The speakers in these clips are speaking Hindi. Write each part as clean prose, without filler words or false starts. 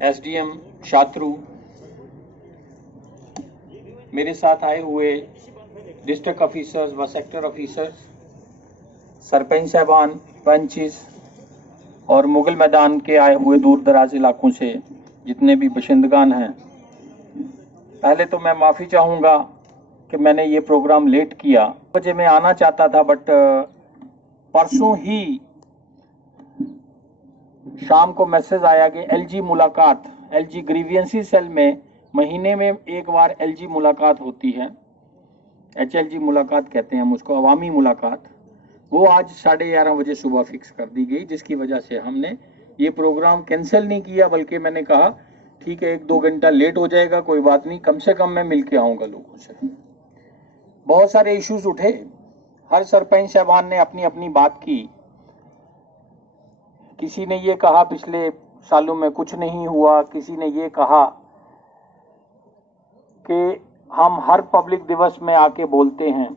एसडीएम शात्रु, मेरे साथ आए हुए डिस्ट्रिक्ट ऑफिसर्स व सेक्टर ऑफिसर्स, सरपंच साहबान, पंचिस और मुगल मैदान के आए हुए दूर दराज इलाकों से जितने भी बशिंदगान हैं, पहले तो मैं माफ़ी चाहूँगा कि मैंने ये प्रोग्राम लेट किया। बजे मैं आना चाहता था, बट परसों ही शाम को मैसेज आया कि एलजी मुलाकात, एलजी ग्रीवियंसी सेल में महीने में एक बार एलजी मुलाकात होती है, एचएलजी मुलाकात कहते हैं हम उसको, अवामी मुलाकात। वो आज 11:30 बजे सुबह फिक्स कर दी गई, जिसकी वजह से हमने ये प्रोग्राम कैंसिल नहीं किया, बल्कि मैंने कहा ठीक है 1-2 घंटा लेट हो जाएगा, कोई बात नहीं, कम से कम मैं मिल के आऊँगा लोगों से। बहुत सारे इश्यूज उठे, हर सरपंच साहबान ने अपनी अपनी बात की। किसी ने ये कहा पिछले सालों में कुछ नहीं हुआ, किसी ने ये कहा कि हम हर पब्लिक दिवस में आके बोलते हैं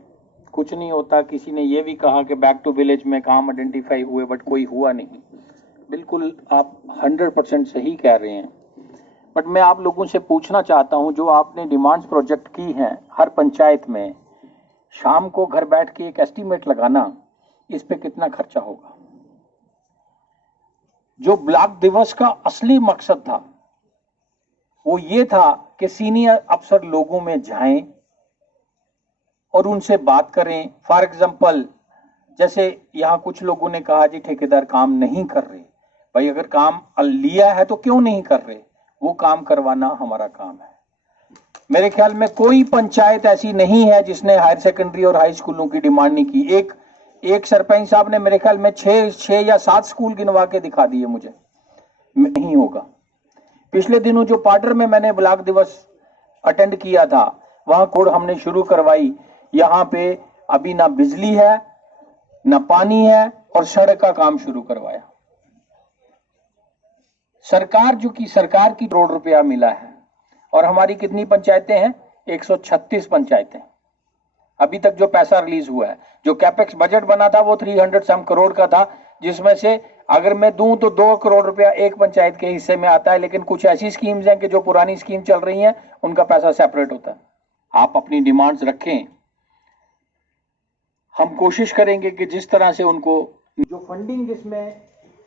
कुछ नहीं होता, किसी ने ये भी कहा कि बैक टू विलेज में काम आइडेंटिफाई हुए बट कोई हुआ नहीं। बिल्कुल आप 100% सही कह रहे हैं, बट मैं आप लोगों से पूछना चाहता हूं, जो आपने डिमांड्स प्रोजेक्ट की हैं हर पंचायत में, शाम को घर बैठ के एक एस्टीमेट लगाना, इस पे कितना खर्चा होगा? जो ब्लॉक दिवस का असली मकसद था वो ये था कि सीनियर अफसर लोगों में जाएं और उनसे बात करें। फॉर एग्जांपल, जैसे यहाँ कुछ लोगों ने कहा जी ठेकेदार काम नहीं कर रहे। भाई अगर काम लिया है तो क्यों नहीं कर रहे? वो काम करवाना हमारा काम है। मेरे ख्याल में कोई पंचायत ऐसी नहीं है जिसने हायर सेकेंडरी और हाई स्कूलों की डिमांड नहीं की। एक सरपंच साहब ने मेरे ख्याल में 6 या 7 स्कूल गिनवा के दिखा दिए मुझे। नहीं होगा। पिछले दिनों जो पाडर में मैंने ब्लॉक दिवस अटेंड किया था, वहां कोड हमने शुरू करवाई। यहाँ पे अभी ना बिजली है ना पानी है और सड़क का काम शुरू करवाया। सरकार की करोड़ रुपया मिला है और हमारी कितनी पंचायतें हैं? 136 पंचायतें। अभी तक जो पैसा रिलीज हुआ है, जो कैपेक्स बजट बना था वो 300 सम करोड़ का था, जिसमें से अगर मैं दूं तो 2 करोड़ रुपया एक पंचायत के हिस्से में आता है। लेकिन कुछ ऐसी स्कीम्स हैं कि जो पुरानी स्कीम चल रही हैं उनका पैसा सेपरेट होता है। आप अपनी डिमांड्स रखें, हम कोशिश करेंगे कि जिस तरह से उनको जो फंडिंग जिसमें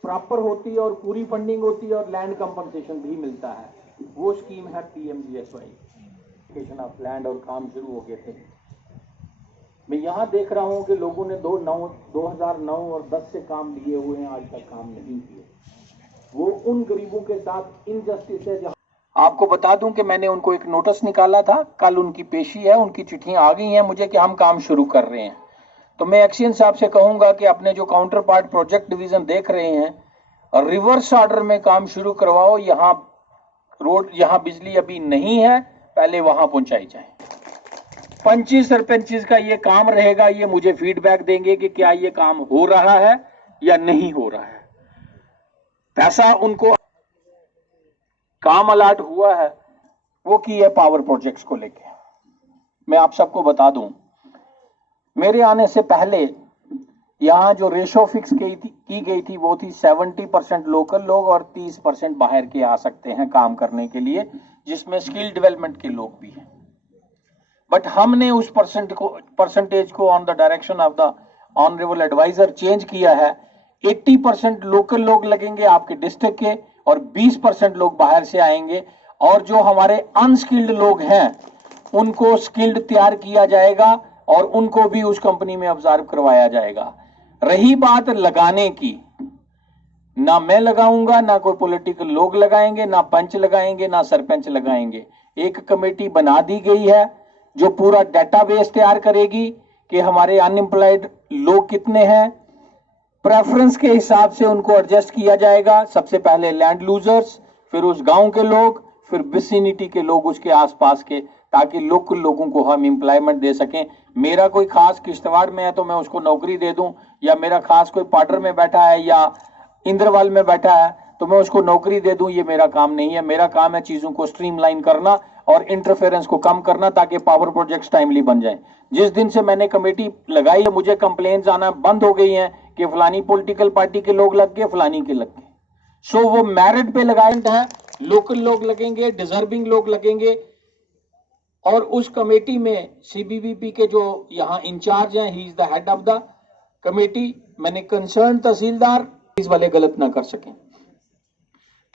प्रॉपर होती है और पूरी फंडिंग होती है और लैंड कंपनसेशन भी मिलता है, वो स्कीम है पीएमजीएसवाई ऑफ लैंड, और काम शुरू हो गए थे। मैं यहाँ देख रहा हूँ कि लोगों ने 2009 और 10 से काम लिए हुए हैं, आज तक काम नहीं किए। वो उन गरीबों के साथ इनजस्टिस है। आपको बता दूं कि मैंने उनको एक नोटिस निकाला था, कल उनकी पेशी है, उनकी चिट्ठियां आ गई हैं मुझे कि हम काम शुरू कर रहे हैं। तो मैं एक्शन साहब से कहूंगा कि अपने जो काउंटर पार्ट प्रोजेक्ट डिवीजन देख रहे हैं और रिवर्स ऑर्डर में काम शुरू करवाओ। यहाँ रोड, यहाँ बिजली अभी नहीं है, पहले वहां पहुंचाई जाए। पंचिस सरपंचिस का ये काम रहेगा, ये मुझे फीडबैक देंगे कि क्या ये काम हो रहा है या नहीं हो रहा है। पैसा उनको काम अलाट हुआ है वो की है पावर प्रोजेक्ट्स को लेके। मैं आप सबको बता दूं, मेरे आने से पहले यहां जो रेशो फिक्स की गई थी वो थी 70% लोकल लोग और 30% बाहर के आ सकते हैं काम करने के लिए, जिसमें स्किल डेवलपमेंट के लोग भी हैं। बट हमने उस परसेंटेज को on the direction of the honourable adviser change किया है। 80% लोकल लोग लगेंगे आपके डिस्ट्रिक्ट के और 20% लोग बाहर से आएंगे, और जो हमारे अनस्किल्ड लोग हैं उनको स्किल्ड तैयार किया जाएगा और उनको भी उस कंपनी में ऑब्जर्व करवाया जाएगा। रही बात लगाने की, ना मैं लगाऊंगा, ना कोई पॉलिटिकल लोग लगाएंगे, ना पंच लगाएंगे, ना सरपंच लगाएंगे। एक कमेटी बना दी गई है जो पूरा डेटाबेस तैयार करेगी कि हमारे अनएम्प्लॉयड लोग कितने हैं। प्रेफरेंस के हिसाब से उनको एडजस्ट किया जाएगा। सबसे पहले लैंड लूजर्स, फिर उस गांव के लोग, फिर विसिनिटी के लोग उसके आसपास के, ताकि लोकल लोगों को हम एम्प्लॉयमेंट दे सकें। मेरा कोई खास किश्तवाड़ में है तो मैं उसको नौकरी दे दूं, या मेरा खास कोई पाडर में बैठा है या इंद्रवाल में बैठा है तो मैं उसको नौकरी दे दूं, ये मेरा काम नहीं है। मेरा काम है चीजों को स्ट्रीमलाइन करना और इंटरफेरेंस को कम करना, ताकि पावर प्रोजेक्ट्स टाइमली बन जाएं। जिस दिन से मैंने कमेटी लगाई है मुझे कंप्लेंट्स आना बंद हो गई हैं कि फलानी पॉलिटिकल पार्टी के लोग लग गए, फलानी के लग गए। सो वो मेरिट पे लगाए हैं, लोकल लोग लगेंगे, डिजर्विंग लोग लगेंगे, और उस कमेटी में सीबीवीपी के जो यहाँ इंचार्ज हैं, he is the head of the committee. मैंने कंसर्न तहसीलदार इस वाले गलत ना कर सकें।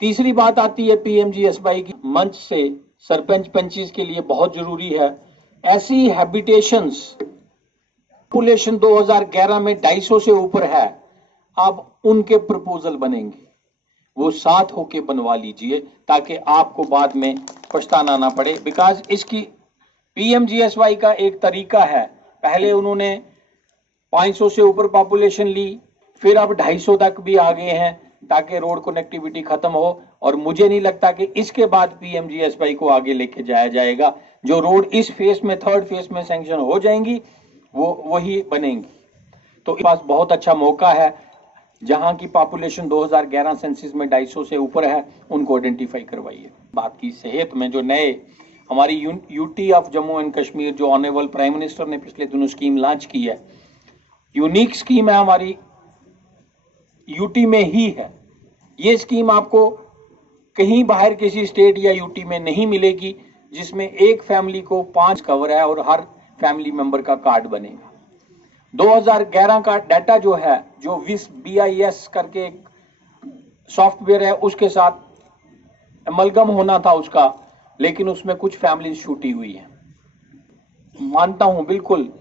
तीसरी बात आती है पीएमजीएसवाई की मंच से सरपंच पंचिस के लिए बहुत जरूरी है। ऐसी हैबिटेशंस पॉपुलेशन 2011 में 250 से ऊपर है, अब उनके प्रपोजल बनेंगे, वो साथ होके बनवा लीजिए ताकि आपको बाद में पछताना ना पड़े। बिकॉज इसकी पीएमजीएसवाई का एक तरीका है, पहले उन्होंने 500 से ऊपर पॉपुलेशन ली, फिर अब 250 तक भी आ गए हैं ताकि रोड कनेक्टिविटी खत्म हो। और मुझे नहीं लगता कि इसके बाद पीएमजीएसवाई को आगे लेके जाया जाएगा। जो रोड इस फेज में, थर्ड फेज में सैंक्शन हो जाएंगी, वो वही बनेंगी। तो इस पास बहुत अच्छा मौका है, जहां की पॉपुलेशन 2011 सेंसस में 250 से ऊपर है, उनको आइडेंटिफाई करवाइए। बात की सेहत में जो नए हमारी UT of Jammu and Kashmir जो ऑनरेबल प्राइम मिनिस्टर ने पिछले दिनों स्कीम लॉन्च की है, यूनिक स्कीम है, हमारी यूटी में ही है। ये स्कीम आपको कहीं बाहर किसी स्टेट या यूटी में नहीं मिलेगी, जिसमें एक फैमिली को 5 कवर है और हर फैमिली मेंबर का कार्ड बनेगा। 2011 का डाटा जो है, जो विस BIS करके एक सॉफ्टवेयर है, उसके साथ अमलगम होना था उसका, लेकिन उसमें कुछ फैमिलीज छूटी हुई है। मानता हूं बिल्कुल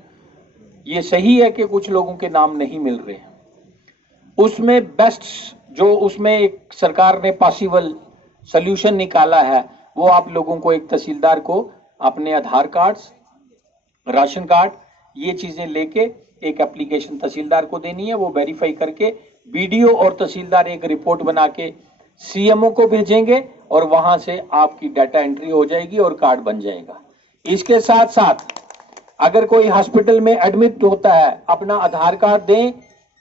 ये सही है कि कुछ लोगों के नाम नहीं मिल रहे हैं। उसमें बेस्ट जो उसमें एक सरकार ने पॉसिबल सोल्यूशन निकाला है, वो आप लोगों को, एक तहसीलदार को अपने आधार कार्ड्स, राशन कार्ड, ये चीजें लेके एक एप्लीकेशन तहसीलदार को देनी है। वो वेरीफाई करके बीडीओ और तहसीलदार एक रिपोर्ट बना के सीएमओ को भेजेंगे और वहां से आपकी डाटा एंट्री हो जाएगी और कार्ड बन जाएगा। इसके साथ साथ अगर कोई हॉस्पिटल में एडमिट होता है, अपना आधार कार्ड दें,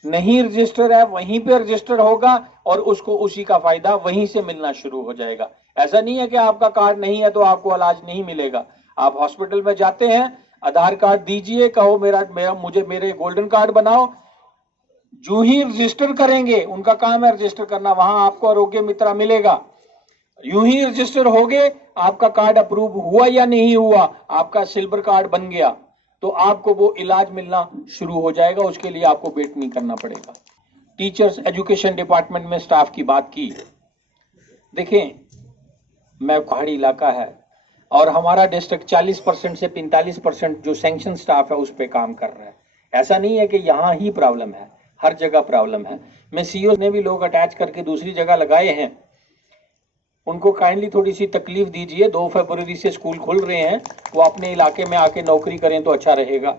नहीं रजिस्टर है वहीं पे रजिस्टर होगा और उसको उसी का फायदा वहीं से मिलना शुरू हो जाएगा। ऐसा नहीं है कि आपका कार्ड नहीं है तो आपको इलाज नहीं मिलेगा। आप हॉस्पिटल में जाते हैं, आधार कार्ड दीजिए, कहो मुझे मेरे गोल्डन कार्ड बनाओ, जो ही रजिस्टर करेंगे, उनका काम है रजिस्टर करना, वहां आपको आरोग्य मित्र मिलेगा। यूं ही रजिस्टर हो गए, आपका कार्ड अप्रूव हुआ या नहीं हुआ, आपका सिल्वर कार्ड बन गया, तो आपको वो इलाज मिलना शुरू हो जाएगा। उसके लिए आपको वेट नहीं करना पड़ेगा। टीचर्स एजुकेशन डिपार्टमेंट में स्टाफ की बात की, देखें मैं पहाड़ी इलाका है और हमारा डिस्ट्रिक्ट 40% से 45% जो सैंक्शन स्टाफ है उस पर काम कर रहा है। ऐसा नहीं है कि यहाँ ही प्रॉब्लम है, हर जगह प्रॉब्लम है। मैं सीईओ ने भी लोग अटैच करके दूसरी जगह लगाए हैं, उनको काइंडली थोड़ी सी तकलीफ दीजिए। 2 फरवरी से स्कूल खुल रहे हैं, वो अपने इलाके में आके नौकरी करें तो अच्छा रहेगा।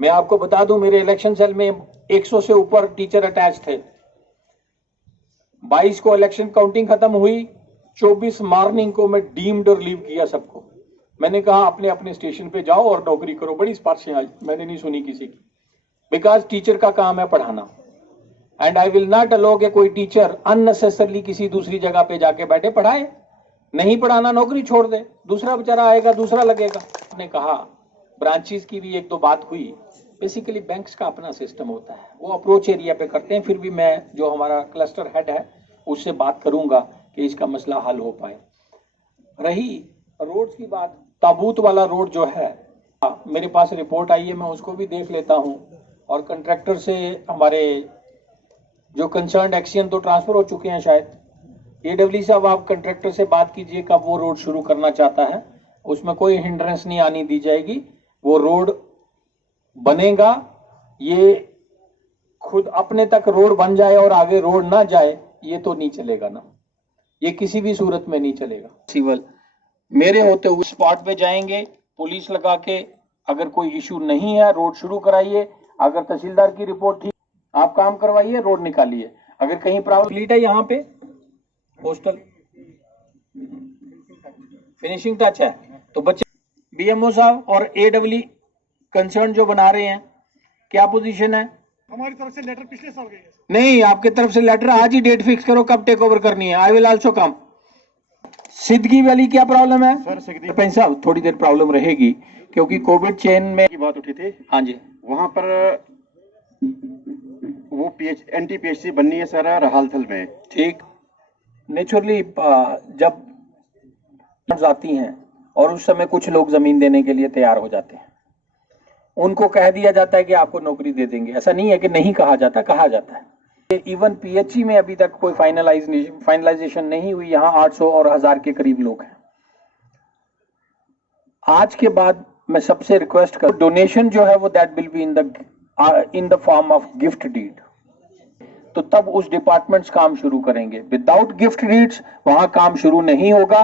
मैं आपको बता दूं, मेरे इलेक्शन सेल में 100 से ऊपर टीचर अटैच थे। 22 को इलेक्शन काउंटिंग खत्म हुई, 24 मॉर्निंग को मैं डीम्ड रिलीव किया सबको। मैंने कहा अपने अपने स्टेशन पे जाओ और नौकरी करो। बड़ी स्पार्शें आई, मैंने नहीं सुनी किसी की, बिकॉज टीचर का काम है पढ़ाना। एंड आई विल नॉट अलो के कोई टीचर अननेसेसरली किसी दूसरी जगह पे जाके बैठे पढ़ाए। नहीं पढ़ाना, नौकरी छोड़ दे, दूसरा बेचारा आएगा, दूसरा लगेगा। आपने कहा ब्रांचेस की भी 1-2 बात हुई। बेसिकली बैंक्स का अपना सिस्टम होता है, वो अप्रोच एरिया पे करते हैं। फिर भी मैं जो हमारा क्लस्टर हेड है उससे बात करूंगा कि इसका मसला हल हो पाए। रही रोड्स की बात, ताबूत वाला रोड जो है, मेरे पास रिपोर्ट आई है, मैं उसको भी देख लेता हूं। और कंट्रैक्टर से हमारे जो कंसर्न एक्शन तो ट्रांसफर हो चुके हैं शायद। एडब्ल्यू साहब, आप कंट्रैक्टर से बात कीजिए कब वो रोड शुरू करना चाहता है, उसमें कोई हिंड्रेंस नहीं आनी दी जाएगी। वो रोड बनेगा, ये खुद अपने तक रोड बन जाए और आगे रोड ना जाए, ये तो नहीं चलेगा ना, ये किसी भी सूरत में नहीं चलेगा। सिविल मेरे होते हुए स्पॉट पे जाएंगे, पुलिस लगा के, अगर कोई इशू नहीं है रोड शुरू कराइए। अगर तहसीलदार की रिपोर्ट ठीक, आप काम करवाइए, रोड निकालिए। अगर कहीं प्रॉब्लम है, यहाँ पे होस्टल फिनिशिंग टच है तो बच्चे बीएमओ साहब और एडब्ल्यू कंसर्न जो बना रहे हैं, क्या पोजीशन है? हमारी तरफ से लेटर पिछले साल गई है। नहीं, आपकी तरफ से लेटर, आज ही डेट फिक्स करो कब टेक ओवर करनी है। I will also come. सिद्धगी वाली क्या प्रॉब्लम है सर? सिद्धगी साहब थोड़ी देर प्रॉब्लम रहेगी क्योंकि कोविड चेन में की बात उठी थी। हाँ जी, वहां पर वो एंटी पीएचसी बननी है सर, रहालथल में। ठीक, नेचुरली जब आती हैं और उस समय कुछ लोग जमीन देने के लिए तैयार हो जाते हैं, उनको कह दिया जाता है कि आपको नौकरी दे देंगे। ऐसा नहीं है कि नहीं कहा जाता, कहा जाता है। इवन पीएचई में अभी तक कोई फाइनलाइजेशन नहीं हुई। यहाँ 800 और 1000 के करीब लोग हैं। आज के बाद मैं सबसे रिक्वेस्ट कर, डोनेशन जो है वो that will be in the form of gift deed. तो तब उस डिपार्टमेंट्स काम शुरू करेंगे। विदाउट गिफ्ट डीड्स वहां काम शुरू नहीं होगा।